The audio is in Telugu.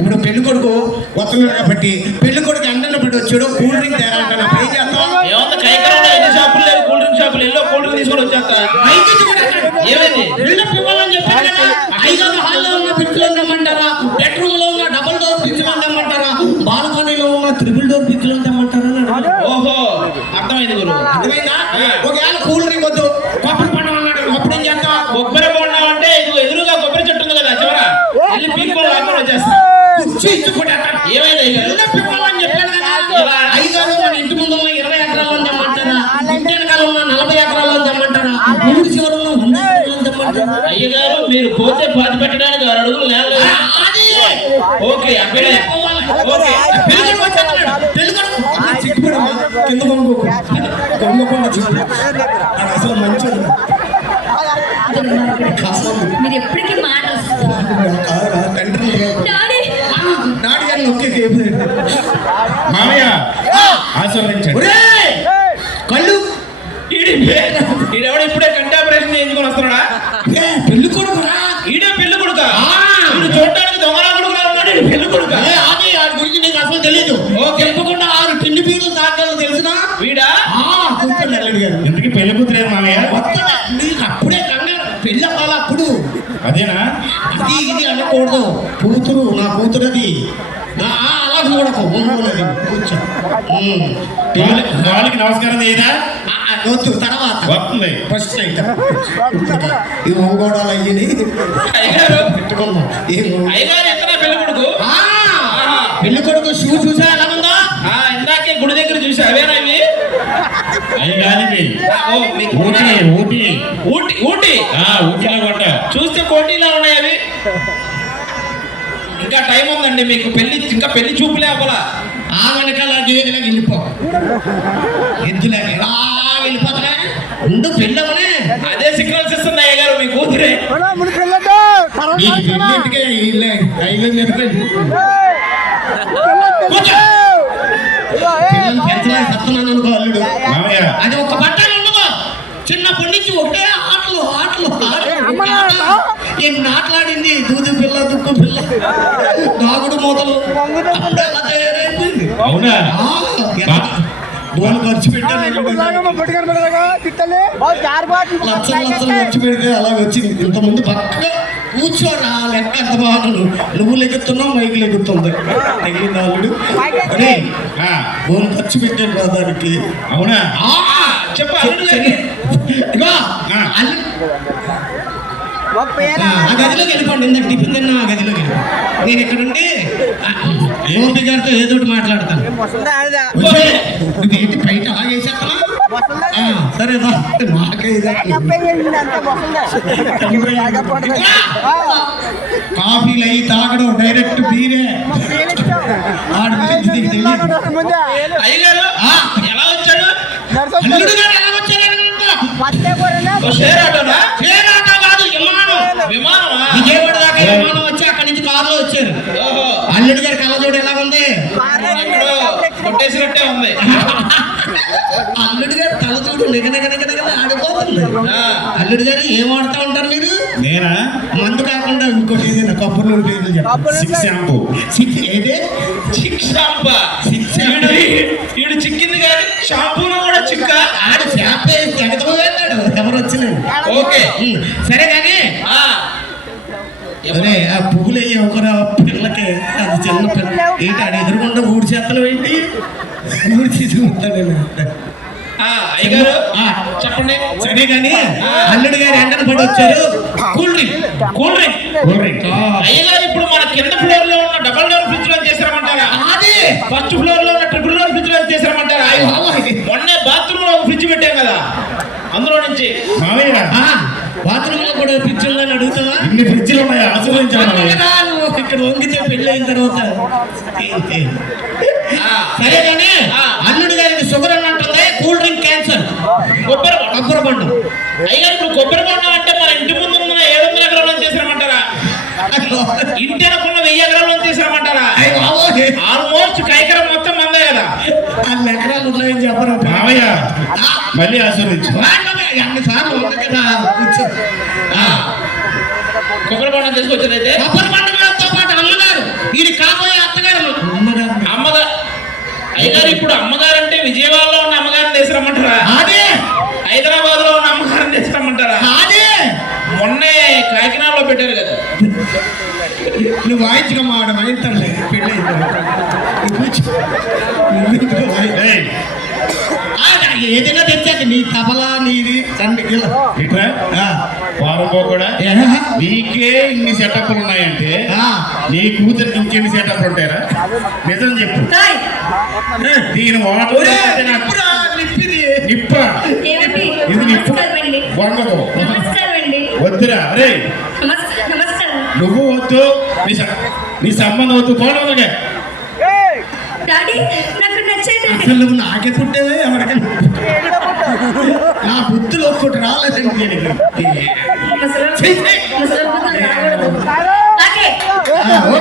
ఇప్పుడు పెళ్లి కొడుకు వస్తున్నాడు కాబట్టి పెళ్లి కొడుకు ఎండలో పెట్టి వచ్చాడు కూల్ డ్రింక్ తయారంటాను ఏం చేస్తాం? ఏమంత కైకరంలో ఎన్ని షాపులు లేవు, కూల్ డ్రింక్ షాపులు ఎల్లో కూల్ డ్రింక్ తీసుకొని వచ్చేస్తా. ఏమైంది? బిల్డప్ ఇవ్వాలని చెప్పారు కదా. 5 హాల్లో ఉన్న ఫ్రిడ్జ్లో తెమ్మంటారా, బెడ్రూమ్ లో ఉన్న డబుల్ డోర్ ఫ్రిడ్జ్లో తెమ్మంటారా, బాల్కనీలో ఉన్న ట్రిపుల్ డోర్ ఫ్రిడ్జ్లో తెమ్మంటారా? ఓహో అర్థమైంది గురు. అర్థమైందా? ఒకవేళ కూల్ డ్రింక్ వద్దు కొబ్బరి పండు అన్నాడు, అప్పుడేం చేస్తావా? కొబ్బరి బొండం అంటే ఇది ఎదురుగా కొబ్బరి చెట్టు ఉంది కదా చివర, వెళ్ళి పీక్కొని లాక్కొని వచ్చేస్తా. ఏమైంది? బిల్డప్ ఇవ్వాలని చెప్పాను కదా. 5 మన ఇంటి ముందు ఉన్న 20 ఎకరాల్లో తెమ్మంటారా, ఇంటి వెనకాల ఉన్న 40 ఎకరాల్లో తెమ్మంటారా, ఊరి చివరలో 100 ఎకరాల్లో తెమ్మంటారా? అయ్యగారు మీరు పోతే పాతి పెట్టడానికి 6 అడుగులు నేల. ఓకే అక్కడే ఓకే. అసలు మంచి మీరు ఎప్పటికీ మాట నాటి గారిని ఒకే మామయ్య ఆశీర్వదించండి. కళ్ళు ఈడెవడ ఇప్పుడే కంటి ఆపరేషన్ చేయించుకొని వస్తున్నాడా? పెళ్లి కొడుకురా, ఈడే పెళ్లి కొడుక. వీడు చూడడానికి దొంగరా కొడుకులా ఉన్నాడు, ఈడు పెళ్లి కొడుక. అది వాడి గురించి నీకు అసలు తెలియదు. చెప్పకుండా 6 పిండి పీరులు తాగాలో తెలిసినా వీడా కూర్చొని అల్లుడు గారు ఇంతకీ పెళ్లి కూతురేది మామయ్య? నీకు అప్పుడే కంగారు పెళ్ళి అవ్వాలి అప్పుడు. అదేనా? అది ఇది అనకూడదు. కూతురు నా కూతురు అది అలా చూడకు కూర్చో. వాళ్ళకి నమస్కారం ఏదా వద్దు తర్వాత వస్తుంది. ఫస్ట్ నైట్ ఈ ఒంగోడాలు అయ్యి పెట్టుకుందాం. అయ్యగారు ఎక్కడ పెళ్లి కొడుకు? పెళ్లి కొడుకు షూ చూసా ఎలా ఉందా? ఇందాకే గుడి దగ్గర చూసా. అవేనా ఇవి? అది కాదు, ఊటీ ఊటీ ఊటీ ఊటీ ఊటీలో కొట్ట. చూస్తే కోటీలా ఉన్నాయి అవి. ఇంకా టైం ఉందండి మీకు, పెళ్లి ఇంకా పెళ్లి చూపులే అవ్వాలా. ఆ వెనకాల గేదెలాగా వెళ్ళిపో, ఎద్దులాగా ఎలా వెళ్ళిపోతున్నా ముందు పెళ్ళవనే. అదే సిగ్నల్స్ ఇస్తుంది అయ్యగారు మీ కూతురే. చెప్తున్నాను అనుకో అల్లుడు. మామయ్య అది ఒక బట్టలు ఉండదు, చిన్నప్పటి నుంచి ఒకటే ఆటలు ఆటలు నాట్లాడింది. దూది పిల్ల దుక్కు పిల్ల నాగుడు మూతలు అప్పుడే అలా తయారైపోయింది. అవునా? బోలు ఖర్చు పెట్టాను, లక్షలు లక్షలు ఖర్చు పెడితే అలా వచ్చింది. ఇంతకుముందు పక్కగా కూర్చోరా లెక్క ఎంత బాగున్నాను, నువ్వు లెగుతున్నావు మైకి లెగుతుంది తగిలింది అల్లుడు. అరే బోలు ఖర్చు పెట్టాను రా దానికి. అవునా? చెప్పు అల్లుడు గారికి. ఇగో ఆ గదిలోకి వెళ్ళిపోండి. ఇందాక టిఫిన్ తిన్నా ఆ గదిలోకి వెళ్ళి నేను ఇక్కడ ఉండి యువతి గారితో ఏదో ఒకటి మాట్లాడతాను. నువ్వేంటి బయట ఆగేసేస్తున్నా? సరే కాఫీలు అయ్యి తాగడం డైరెక్ట్ బీరే. అయ్యగారు ఎలా వచ్చాడు? అల్లుడు గారు ఎలా వచ్చాడు? విమానమా? విజయవాడ దాకా విమానం వచ్చి అక్కడి నుంచి కారులో వచ్చారు. అల్లుడి గారి కళ్ళజోడు ఎలా ఉంది? కొట్టేసినట్టే ఉంది. అల్లుడి గారు కళ్ళజోడు నిగనగనగనగన ఆడిపోతుంది. అల్లుడి గారు ఏం వాడుతూ ఉంటారు మీరు? నేనా? మందు కాకుండా ఇంకోటి ఏదైనా కప్పులు నూనె పేర్లు చెప్పండి. Six shampoo. ఏదే చిక్ షాంపా? ఈడు చిక్కింది కానీ షాంపూలో కూడా చిక్క. ఆడు షాంపూ ఎగదమన్నాడు ఎవరు వచ్చినాడు. ఓకే సరే కానీ అరే ఆ పువ్వులు అయ్యి ఒకరు పిల్లకి అది చిన్న పిల్ల ఏంటి ఆడు ఎదురుకుండా 3 చేతలు ఏంటి 3 చేతులు ఉంటాడు. అయ్యగారు చెప్పండి. సరే కానీ అల్లుడు గారు ఎండను పడి వచ్చారు. Cool drink cool drink cool drink. అయ్యగారు ఇప్పుడు మన కింద ఫ్లోర్ లో ఉన్న డబల్ డోర్ ఫ్రిడ్జ్ లో చేసారమంటారా? అది ఫస్ట్ ఫ్లోర్ లో ఉన్న ట్రిపుల్ డోర్ ఫ్రిడ్జ్ లో చేసారమంటారా? మొన్నే బాత్రూమ్ లో ఫ్రిడ్జ్ పెట్టాం కదా, అందులో నుంచి. మామయ్య బాత్రూమ్ లో కూడా ఫ్రిడ్జ్ ఉందని అడుగుతావా? ఇన్ని ఫ్రిడ్జ్లు ఉన్నాయి, ఆశీర్వదించాలి. ఇక్కడ వంగితే పెళ్ళి అయిన తర్వాత సరే కానీ అల్లుడు గారికి షుగర్ అని అంటుంది, కూల్ డ్రింక్ క్యాన్సర్, కొబ్బరి బండం. అయ్యగారు ఇప్పుడు కొబ్బరి బొండం అంటే మన ఇంటి ముందు ఉన్న 700 ఎకరాల్లో చేసారమంటారా? ఇంటి అనుకున్న 1000 ఎకరాల్లో చేసారమంటారా? ఆల్మోస్ట్ కైకరం మొత్తం మందే కదా. 2 ఎకరాలు ఉన్నాయని చెప్పరు మామయ్య మళ్ళీ ఆశీర్వదించు. అన్నిసార్లు ఉంది కదా కూర్చో. కొబ్బరి బొండం తీసుకొచ్చేదైతే కొబ్బరి బండంతో పాటు అమ్మగారు ఇది కాక ఇప్పుడు అమ్మగారంటే విజయవాడలో ఉన్న అమ్మగారిని తీసుకురమ్మంటారా అదే హైదరాబాద్ లో ఉన్న అమ్మగారిని తీసుకురమ్మంటారా అదే మొన్నే కాకినాడలో పెట్టారు కదా నువ్వు వాయించకమ్మా ఆడ వాయిస్తానులే పెళ్ళి ఏయ్, ఏదైనా తెచ్చాక నీ తబలా నీది తండ్రి ఇట్రా వారం కూడా నీకే ఇన్ని సెటప్లు ఉన్నాయంటే నీ కూతురికి ఇంకెన్ని సెటప్లు ఉంటాయరా నిజం చెప్పు ఏయ్, దీని వాటర్ నిప్ప ఏమిటి? ఇది నిప్పు నమస్కారం అండి. వంగదు నమస్కారం అండి. వద్దురా అరే నమస్కారం. నువ్వు వద్దు నీ సంబంధం వద్దు పోవడం డాడీ నాకు నచ్చేది అసలు నువ్వు నాకే పుట్టేవే ఎవరికైనా నా బుద్ధులు ఒక్కటి రాలేదండి దీనికి. ముసలి ముసలి బుద్ధులు రాకూడదు. నాకే ఓకే